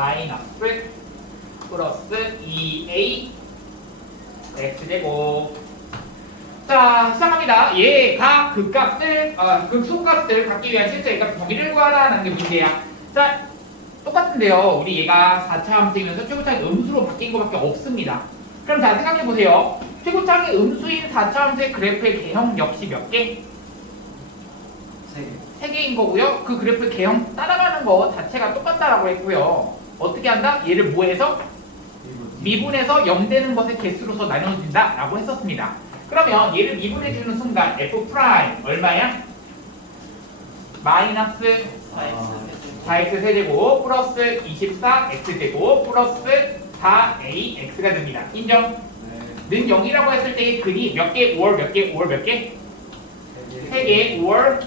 4x 세제곱 마이너스 플러스 2a x제곱 자 시작합니다. 얘가 극값을 어, 극소값을 갖기 위한 실제 값 범위를 구하라는 게 문제야. 자 똑같은데요. 우리 얘가 4차 함수이면서 최고차이 음수로 바뀐 것밖에 없습니다. 그럼 자 생각해 보세요. 최고차이 음수인 4차 함수의 그래프의 개형 역시 몇 개? 세 개. 세 개인 거고요. 그 그래프 개형 따라가는 거 자체가 똑같다라고 했고요. 어떻게 한다? 얘를 뭐해서 미분해서 0 되는 것의 개수로서 나눠진다 라고 했었습니다. 그러면 얘를 미분해 주는 순간 f 프라임 얼마야? 마이너스 4x 세제곱 플러스 24x 제곱 플러스 4ax가 됩니다. 인정? 네. 는 0이라고 했을 때 근이 몇 개, 5월 몇 개, 5월 몇 개? 세 개. 3개, 5월,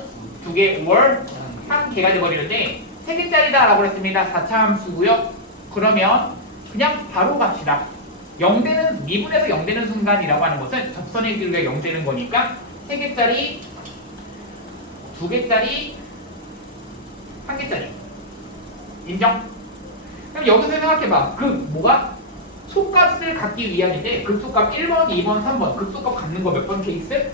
2개, 5월 한 개가 돼버리는데 세 개짜리다 라고 했습니다. 4차 함수고요. 그러면 그냥 바로 갑시다. 0되는 미분에서 0되는 순간이라고 하는 것은 접선의 길이가 0 되는 거니까 세 개짜리, 두 개짜리, 한 개짜리. 인정? 그럼 여기서 생각해봐. 그 뭐가 속값을 갖기 위함인데 극소값 1번, 2번, 3번 극소값 갖는 거 몇 번 케이스?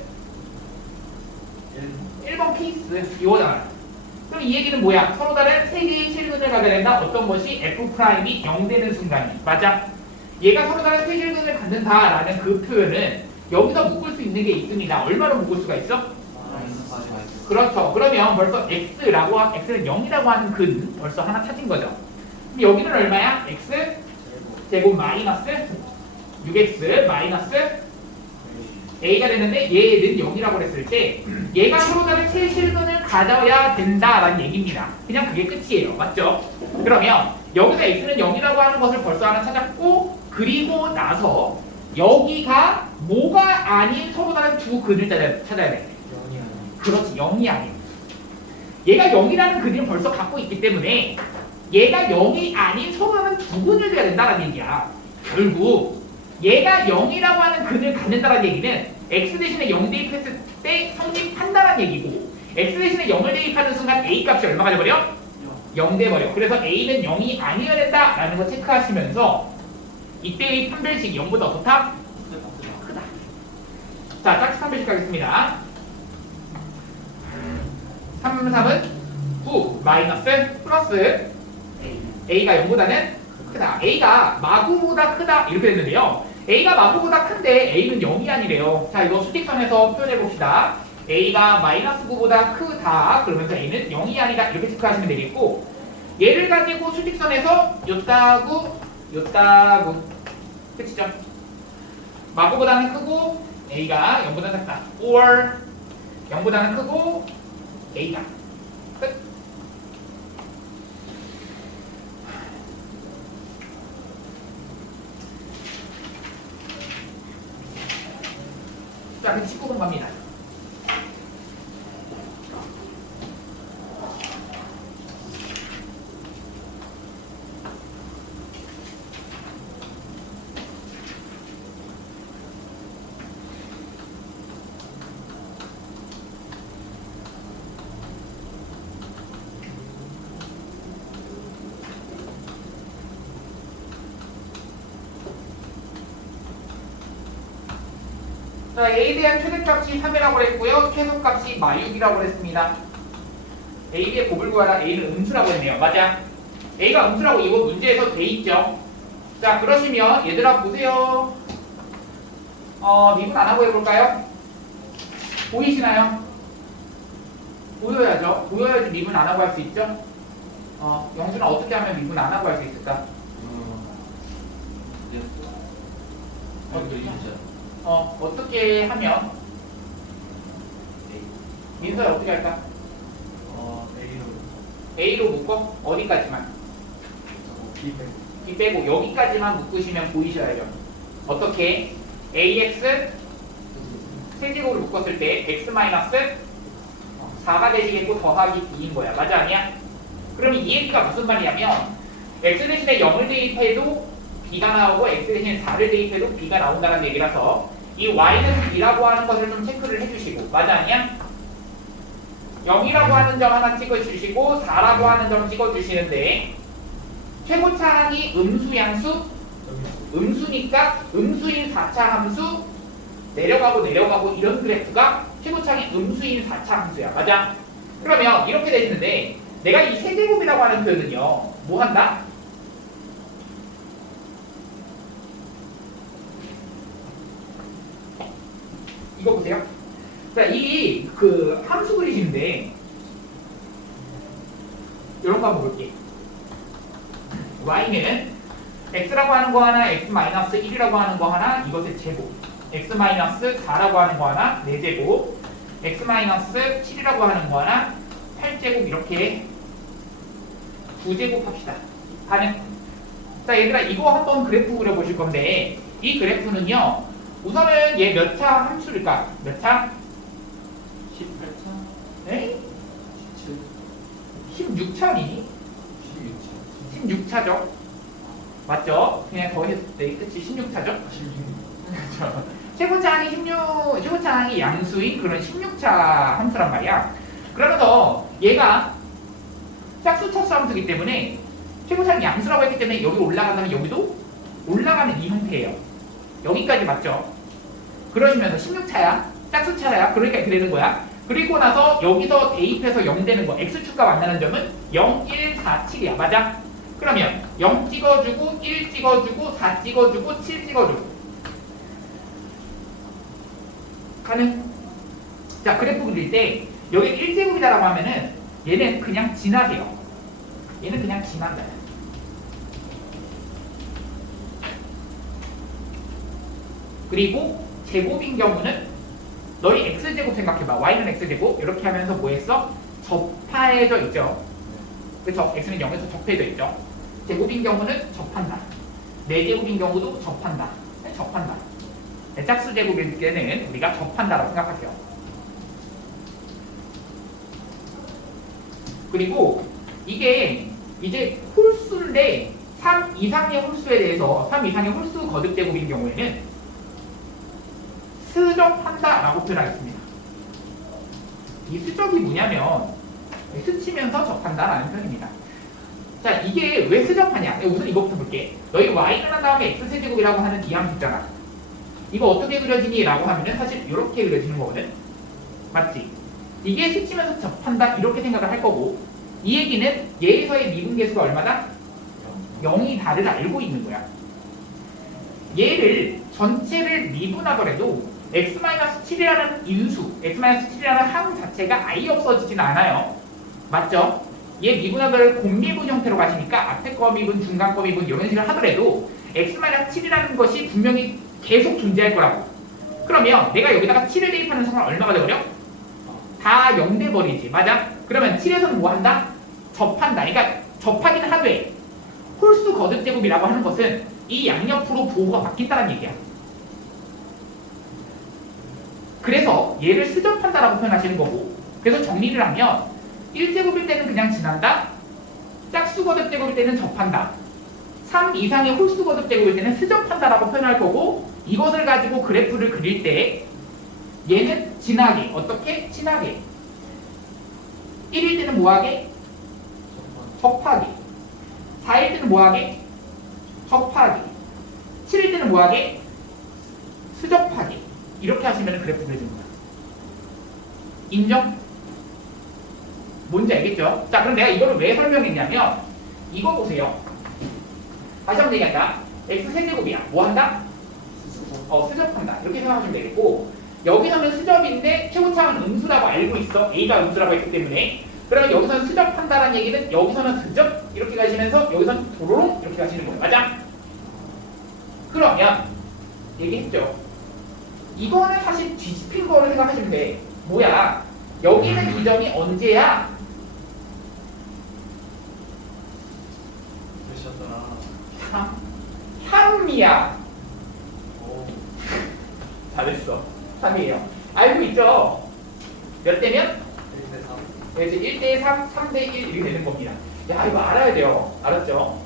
1번 케이스 이거잖아. 그럼 이 얘기는 뭐야? 서로 다른 세 개의 실근을 가져야 된다. 어떤 것이 f 프라임이 0 되는 순간이 맞아? 얘가 서로 다른 세 실근을 갖는다라는 그 표현은 여기서 묶을 수 있는 게 있습니다. 얼마로 묶을 수가 있어? 그렇죠. 그러면 벌써 x라고 하- x는 0이라고 하는 근 벌써 하나 찾은 거죠. 그럼 여기는 얼마야? x 제곱 마이너스 6x 마이너스 a가 되는데 얘는 0이라고 했을 때 얘가 서로 다른 최실근을 가져야 된다라는 얘기입니다. 그냥 그게 끝이에요. 맞죠? 그러면 여기서 x는 0이라고 하는 것을 벌써 하나 찾았고 그리고 나서 여기가 뭐가 아닌 서로 다른 두 근을 찾아야, 찾아야 돼. 그렇지 0이 아니에요. 얘가 0이라는 근을 벌써 갖고 있기 때문에 얘가 0이 아닌 서로 다른 두 근을 줘야 된다는 얘기야. 결국 얘가 0이라고 하는 근을 갖는다는 얘기는 x 대신에 0 대입했을 때 성립한다는 얘기고 x 대신에 0을 대입하는 순간 a 값이 얼마가 돼버려? 0 돼버려. 그래서 a는 0이 아니어야 된다라는 거 체크하시면서 이때의 판별식이 0보다 어떻다? 크다. 자, 짝지 판별식 가겠습니다. 3, 3은 9 마이너스 플러스 a가 0보다는 크다. a가 마구보다 크다 이렇게 됐는데요. a가 마구보다 큰데 a는 0이 아니래요. 자 이거 수직선에서 표현해 봅시다. A가 마이너스 9보다 크다. 그러면서 a는 0이 아니다. 이렇게 체크하시면 되겠고 얘를 가지고 수직선에서 요따구 요따구 끝이죠. 마구보다는 크고 a가 0보다 작다. or 0보다는 크고 a가 끝. 자, 그럼 19번 갑니다. 자, A에 대한 최대값이 3이라고 했고요. 최소값이 마육이라고 했습니다. A의 곱을 구하라. A는 음수라고 했네요. 맞아? A가 음수라고 이거 문제에서 돼 있죠. 자, 그러시면 얘들아 보세요. 어, 미분 안 하고 해볼까요? 보이시나요? 보여야죠. 보여야지 미분 안 하고 할 수 있죠. 어, 영준아 어떻게 하면 미분 안 하고 할 수 있을까? 어, 어 떻게 하면 민서야 어떻게 할까? A로 묶어? 어디까지만? B 빼고 여기까지만 묶으시면 보이셔야죠. 어떻게? AX 세제곱을 묶었을 때 X 마이너스 4가 되시겠고 더하기 B인 거야. 맞아 아니야? 그러면 이 얘기가 무슨 말이냐면 X 대신에 0을 대입해도 B가 나오고 X 대신에 4를 대입해도 B가 나온다는 얘기라서 이 Y는 B라고 하는 것을 좀 체크를 해주시고 맞아 아니야? 0이라고 하는 점 하나 찍어주시고 4라고 하는 점 찍어주시는데 최고차항이 음수 양수 음수니까 음수인 4차 함수 내려가고 내려가고 이런 그래프가 최고차항이 음수인 4차 함수야 맞아? 그러면 이렇게 되시는데 내가 이 세제곱이라고 하는 표현은요 뭐 한다? 이거 보세요 자, 이 그 함수 그리시는데 이런 거 한번 볼게 y는 x라고 하는 거 하나, x 마이너스 1이라고 하는 거 하나, 이것의 제곱. x 마이너스 4라고 하는 거 하나, 4제곱. x 마이너스 7이라고 하는 거 하나, 8제곱 이렇게 9제곱 합시다. 가능? 자, 얘들아 이거 한번 그래프 그려보실 건데 이 그래프는요. 우선은 얘 몇 차 함수일까? 몇 차? 18차 네? 17 16차니? 16차 16차죠? 맞죠? 그냥 더 했을 때 끝이 16차죠? 16 그렇죠. 최고 차항이 16, 최고 차항이 양수인 그런 16차 함수란 말이야. 그러면서 얘가 짝수 차수 함수이기 때문에 최고 차항이 양수라고 했기 때문에 여기 올라간다면 여기도 올라가는 이 형태예요. 여기까지 맞죠? 그러시면서 16차야, 짝수차야. 그러니까 이렇게 되는 거야. 그리고 나서 여기서 대입해서 0 되는 거, x축과 만나는 점은 0, 1, 4, 7이야. 맞아? 그러면 0 찍어주고 1 찍어주고 4 찍어주고 7 찍어주고 가능? 자 그래프 그릴 때 여기 1제곱이다라고 하면은 얘는 그냥 지나세요 얘는 그냥 지난다 그리고 제곱인 경우는 너희 x제곱 생각해봐. y는 x제곱. 이렇게 하면서 뭐 했어? 접하해져 있죠? 그쵸? x는 0에서 접해져 있죠? 제곱인 경우는 접한다. 네 제곱인 경우도 접한다. 네, 접한다. 네, 짝수 제곱일 때는 우리가 접한다라고 생각하세요. 그리고 이게 이제 홀수인데 3 이상의 홀수에 대해서 3 이상의 홀수 거듭 제곱인 경우에는 스접한다 라고 표현하겠습니다. 이 스접이 뭐냐면 스치면서 접한다 라는 표현입니다. 자 이게 왜 스접하냐? 우선 이거부터 볼게. 너희 y는 한 다음에 x 세제곱이라고 하는 이 함수 있잖아. 이거 어떻게 그려지니? 라고 하면은 사실 이렇게 그려지는 거거든. 맞지? 이게 스치면서 접한다 이렇게 생각을 할 거고 이 얘기는 얘에서의 미분계수가 얼마다? 0이 다를 알고 있는 거야. 얘를 전체를 미분하더라도 x-7이라는 인수, x-7이라는 항 자체가 아예 없어지진 않아요. 맞죠? 얘 미분하더라도 곱미분 형태로 가시니까 앞에 거 미분, 중간 거 미분 이런 식으로 하더라도 x-7이라는 것이 분명히 계속 존재할 거라고. 그러면 내가 여기다가 7을 대입하는 순간 얼마가 돼버려? 다 0 돼 버리지. 맞아? 그러면 7에서는 뭐 한다? 접한다. 그러니까 접하긴 하되 홀수 거듭 제곱이라고 하는 것은 이 양옆으로 부호가 바뀐다는 얘기야. 그래서 얘를 스접한다라고 표현하시는 거고 그래서 정리를 하면 1제곱일 때는 그냥 지난다 짝수 거듭 제곱일 때는 접한다 3 이상의 홀수 거듭 제곱일 때는 스접한다라고 표현할 거고 이것을 가지고 그래프를 그릴 때 얘는 진하게 어떻게? 진하게 1일 때는 뭐하게? 접하게 4일 때는 뭐하게? 접하게 7일 때는 뭐하게? 수접하게 이렇게 하시면 그래프 거야. 인정? 뭔지 알겠죠? 자 그럼 내가 이거를 왜 설명했냐면 이거 보세요. 다시 한번 얘기한다 x 세제곱이야. 뭐 한다? 어 수접한다. 이렇게 생각하시면 되겠고 여기서는 수접인데 최고차는 음수라고 알고 있어. A가 음수라고 했기 때문에. 그러면 여기서는 수접한다는 얘기는 여기서는 수접 이렇게 가시면서 여기서는 도로롱 이렇게 가시는 거예요. 맞아? 그러면 얘기했죠 이거는 사실 뒤집힌 거를 생각하시면 돼 뭐야 여기는 이 점이 언제야? 되셨더라 3 3이야 오 잘했어 3이에요 알고 있죠? 몇 대면? 1대 3 그래서 1대 3, 3대 1 이렇게 되는 겁니다. 야 이거 알아야 돼요. 알았죠?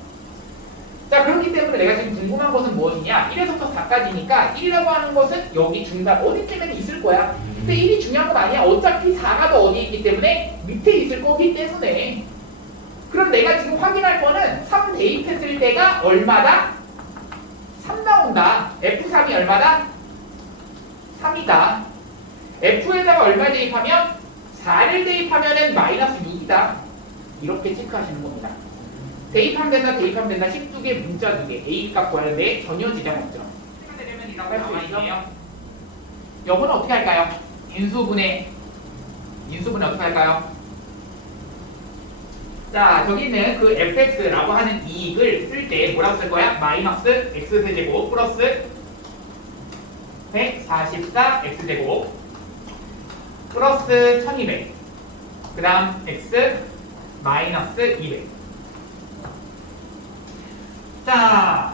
자 그렇기 때문에 내가 지금 궁금한 것은 무엇이냐? 1에서부터 4까지니까 1이라고 하는 것은 여기 중간 어디쯤에는 있을 거야? 근데 1이 중요한 건 아니야. 어차피 4가 더 어디 있기 때문에 밑에 있을 거기 때문에. 그럼 내가 지금 확인할 거는 3 대입했을 때가 얼마다? 3 나온다. F3이 얼마다? 3이다. F에다가 얼마 대입하면? 4를 대입하면 은 마이너스 6이다. 이렇게 체크하시는 겁니다 대입하면 된다 대입하면 된다 12개 문자 2개 A 값 구하는데 전혀 지장 없죠 되려면 이라고 할수 있네요 요거는 어떻게 할까요? 인수분해 인수분해 어떻게 할까요? 자 저기 있는 그 fx라고 하는 이익을 쓸 때 뭐라고 쓸 거야? 마이너스 x세제곱 플러스 144 x제곱 플러스 1200그 다음 x 마이너스 200 자,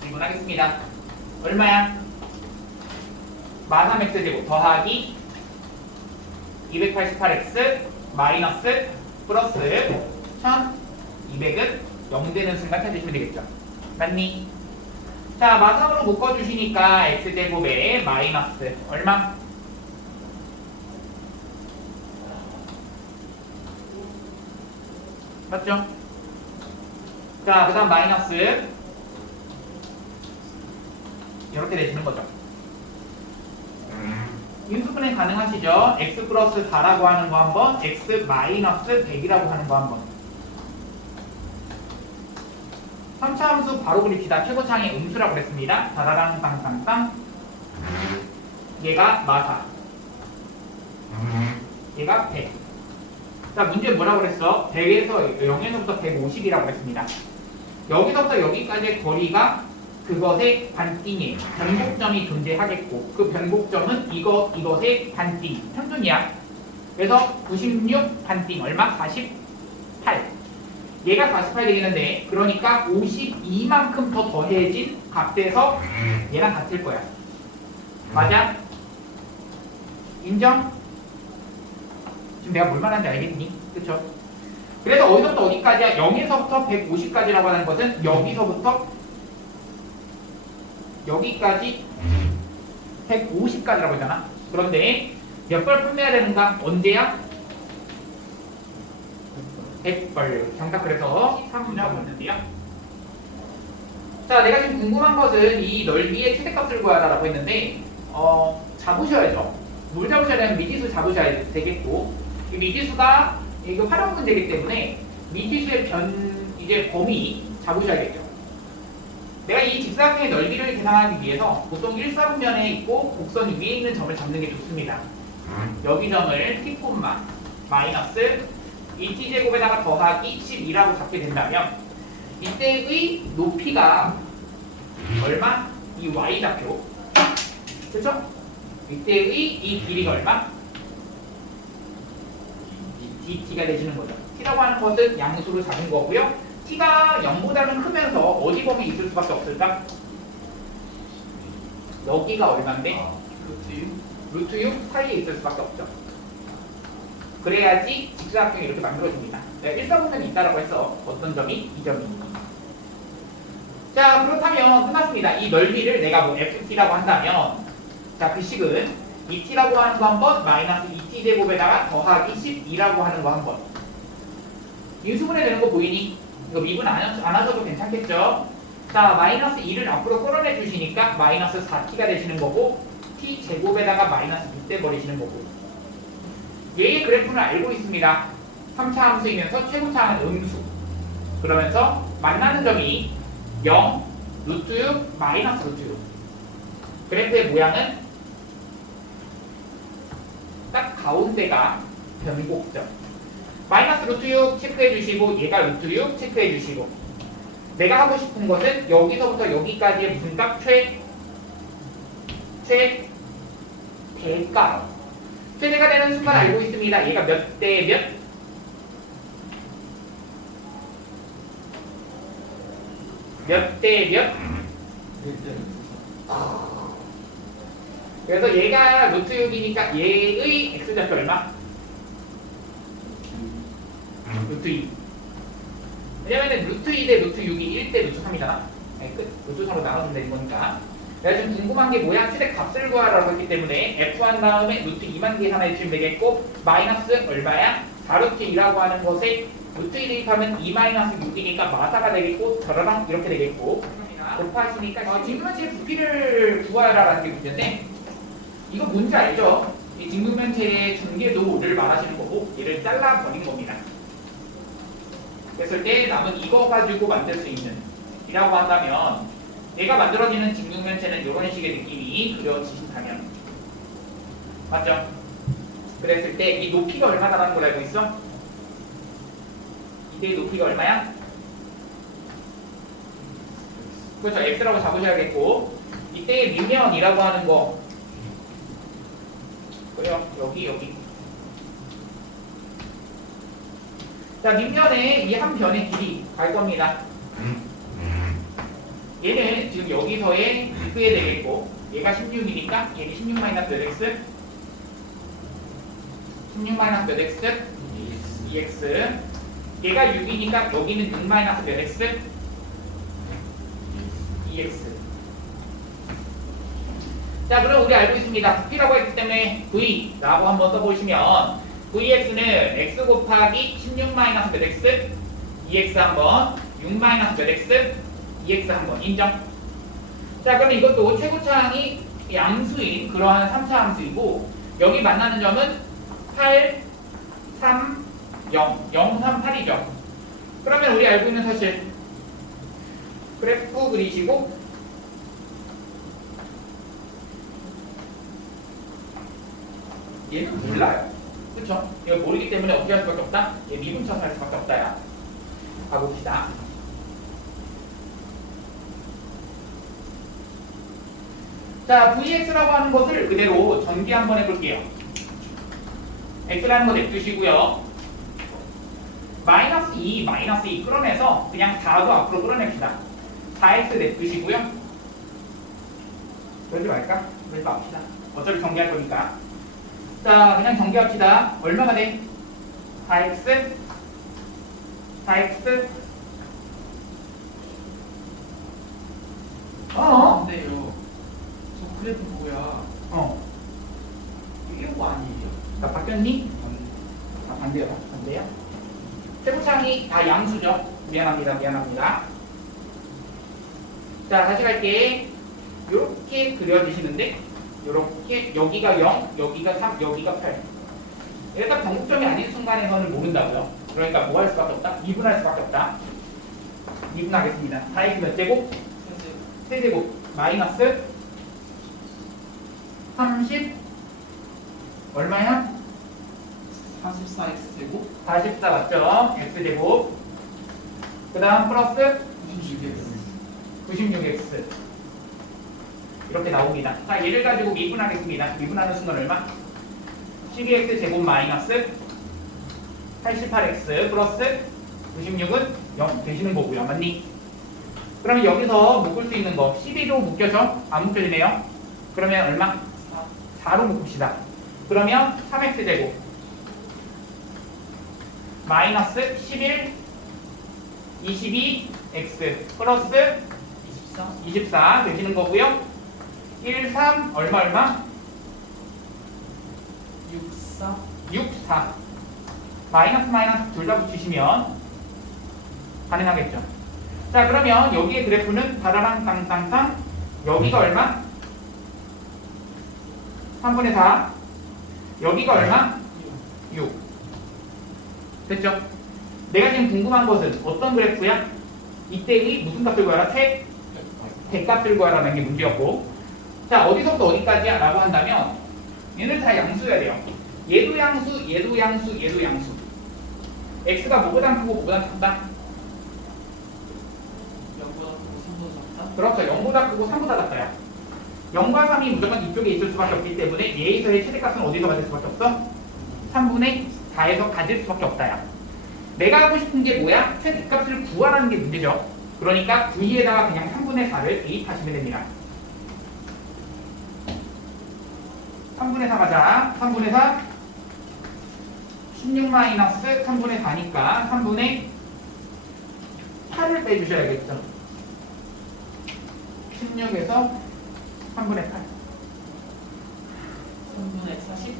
질문하겠습니다. 얼마야? 마3 x 제곱 더하기 288x 마이너스 플러스 1200은 0 되는 순간 찾으시면 되겠죠. 맞니? 자, 마삼으로 묶어주시니까 x제곱에 마이너스 얼마? 맞죠? 자, 그 다음 마이너스 이렇게 되시는 거죠. 인수분해 가능하시죠? x 플러스 4라고 하는 거 한번, x 마이너스 100이라고 하는 거 한번. 3차 함수 바로 그립시다. 최고창의 음수라고 그랬습니다. 다다랑 땅땅땅. 얘가 마사. 얘가 100. 자, 문제 뭐라고 그랬어? 100에서 0에서부터 150이라고 했습니다. 여기서부터 여기까지의 거리가 그것의 반띵이에요. 변곡점이 존재하겠고 그 변곡점은 이것 이것의 반띵 평균이야. 그래서 96 반띵 얼마? 48. 얘가 48 되겠는데 그러니까 52만큼 더 더해진 값에서 얘랑 같을 거야. 맞아? 인정? 지금 내가 뭘 말하는지 알겠니? 그쵸? 그래서 어디서부터 어디까지야? 0에서부터 150까지라고 하는 것은 여기서부터 여기까지 150까지라고 했잖아. 그런데 몇 벌 판매해야 되는가? 언제야? 100벌. 정답 그래서 3이라고 했는데요. 자, 내가 지금 궁금한 것은 이 넓이의 최대값을 구하라고 했는데 어, 잡으셔야죠. 뭘 잡으셔야 되면 미지수 잡으셔야 되겠고 이 미지수가 이거 활용 문제이기 때문에 미지수의 변 이제 범위 잡으셔야겠죠. 내가 이 직사각형의 넓이를 계산하기 위해서 보통 1사분면에 있고 곡선 위에 있는 점을 잡는 게 좋습니다. 여기 점을 t 콤마 마이너스 2t제곱에다가 더하기 12라고 잡게 된다면 이때의 높이가 얼마? 이 y좌표 그렇죠? 이때의 이 길이가 얼마? Dt가 되시는 거죠. t라고 하는 것은 양수로 잡은 거고요. t가 0보다는 크면서 어디 범위 있을 수밖에 없을까? 여기가 얼마인데? 그렇지. 루트 6 사이에 있을 수밖에 없죠. 그래야지 직사각형이 이렇게 만들어집니다. 내가 일사분면이 있다라고 해서 어떤 점이? 이 점이. 자 그렇다면 끝났습니다. 이 넓이를 내가 뭐 ft라고 한다면 자 그 식은 2t라고 하는 거 한 번 마이너스 2t 제곱에다가 더하기 12라고 하는 거 한 번. 인수분해 되는 거 보이니? 이거 미분 안, 하- 안 하셔도 괜찮겠죠? 자 마이너스 2를 앞으로 끌어내 주시니까 마이너스 4t가 되시는 거고 t 제곱에다가 마이너스 6대 버리시는 거고 얘의 그래프는 알고 있습니다. 3차 함수이면서 최고차는 음수 그러면서 만나는 점이 0, 루트 6, 마이너스 루트 6 그래프의 모양은 딱 가운데가 변곡점 마이너스 루트 6 체크해 주시고 얘가 루트 6 체크해 주시고 내가 하고 싶은 것은 여기서부터 여기까지의 무슨 값? 최, 최, 대값 최대가 되는 순간 알고 있습니다. 얘가 몇 대 몇? 몇 대 몇? 그래서 얘가 루트 6이니까 얘의 x좌표 얼마? 루트 2 왜냐면은 루트 2 대 루트 6이 1대 루트 3이잖아. 네, 끝. 루트 3으로 나눠주면 되는 거니까. 내가 지금 궁금한 게 뭐야? 최대 값을 구하라고 했기 때문에 f 한 다음에 루트 2만 계산해 주시면 되겠고 마이너스 얼마야? 4루트 2라고 하는 것에 루트 2 대입하면 2 마이너스 6이니까 마사가 되겠고 저러랑 이렇게 되겠고 곱하시니까 어, 직면체의 부피를 구하라라는 게 문제인데 이거 뭔지 알죠? 이 직면체의 전개도를 말하시는 거고 얘를 잘라버린 겁니다. 그랬을 때 남은 이거 가지고 만들 수 있는 이라고 한다면 얘가 만들어지는 직육면체는 이런 식의 느낌이 그려지신다면 맞죠? 그랬을 때 이 높이가 얼마다라는 걸 알고 있어? 이때의 높이가 얼마야? 그렇죠. x라고 잡으셔야겠고 이때의 밑면이라고 하는 거 그래요. 여기 여기. 자 밑면에 이한 변의 길이 갈 겁니다. 얘는 지금 여기서의 x에 되겠고 얘가 16이니까 얘는 16 마이너스 몇 x? 16 마이너스 몇 x? 2x 얘가 6이니까 여기는 6 마이너스 몇 x? 2x 자 그럼 우리 알고 있습니다. 부피라고 했기 때문에 v라고 한번 써보시면 vx는 x 곱하기 16 마이너스 몇 x? 2x 한번 6 마이너스 몇 x? 2x 한번. 인정? 자 그럼 이것도 최고차항이 양수인 그러한 3차 함수이고 여기 만나는 점은 8 3 0 0 3 8이죠. 그러면 우리 알고 있는 사실 그래프 그리시고 얘는 몰라요. 그렇죠? 이거 모르기 때문에 어떻게 할 수밖에 없다? 얘 미분처럼 할 수밖에 없다야. 가봅시다. 자, vx라고 하는 것을 그대로 전개 한번 해볼게요. x라는 거 냅두시고요. 마이너스 2, 마이너스 2 끌어내서 그냥 4도 앞으로 끌어냅시다. 4x 냅두시고요. 그러지 말까? 그러지 맙시다. 어차피 정리할 거니까. 자, 그냥 정리합시다. 얼마가 돼? 4x 4x 어? 근데요. 저 그래프 뭐야? 어. 이게 뭐 아니에요? 나 바뀌었니? 아, 반대요. 반대요. 세부창이 다 양수죠. 미안합니다. 미안합니다. 자, 다시 갈게. 요렇게 그려주시는데 요렇게 여기가 0, 여기가 3, 여기가 8. 얘가 딱 정점이 아닌 순간에서는 모른다고요. 그러니까 뭐 할 수밖에 없다? 미분할 수밖에 없다. 미분하겠습니다. 4x 몇 제곱? 세제곱 마이너스 30 얼마야? 44x 제곱 44 맞죠? x제곱 그 다음 플러스 96x 96x 이렇게 나옵니다 자 얘를 가지고 미분하겠습니다 미분하는 순간 얼마? 12x 제곱 마이너스 88x 플러스 96은 0 되시는 거고요 맞니? 그러면 여기서 묶을 수 있는 거 12로 묶여져? 안 묶여지네요 그러면 얼마? 4로 묶읍시다 그러면 3x 제곱 마이너스 11 22x 플러스 24 24 되시는 거고요 1 3 얼마 얼마? 64 6 4 마이너스 마이너스 둘 다 붙이시면 가능하겠죠 자 그러면 여기의 그래프는 다라랑 땅땅땅 여기가 얼마? 3분의 4 여기가 얼마? 6 됐죠? 내가 지금 궁금한 것은 어떤 그래프야? 이때의 무슨 값을 구하라? 최 대값을 구하라는 게 문제였고 자 어디서부터 어디까지야? 라고 한다면 얘는 다 양수여야 돼요 얘도 양수, 얘도 양수, 얘도 양수 x가 뭐보다 크고 뭐보다 작다? 0보다 크고 3보다 작다? 그렇죠 0보다 크고 3보다 작다요 0과 3이 무조건 이쪽에 있을 수밖에 없기 때문에 얘에서의 최대값은 어디서 가질 수밖에 없어? 3분의 4에서 가질 수밖에 없다야 내가 하고 싶은 게 뭐야? 최대값을 구하라는 게 문제죠 그러니까 V에다가 그냥 3분의 4를 대입하시면 됩니다 3분의 4 가자 3분의 4 16 마이너스 3분의 4니까 3분의 8을 빼주셔야겠죠. 16에서 3분의 8. 3분의 40?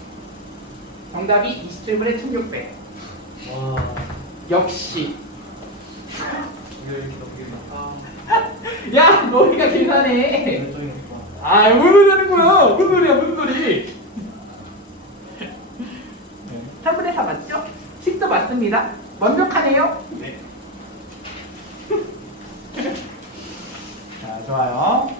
정답이 27분의 1600. 와 역시. 아 야, 머리가 계산해. 열정이겠다 아, 뭔 소리 하는 거야? 무슨 소리야, 무슨 소리? 3분의 4 맞죠? 10도 맞습니다. 완벽하네요. 네. 자, 좋아요.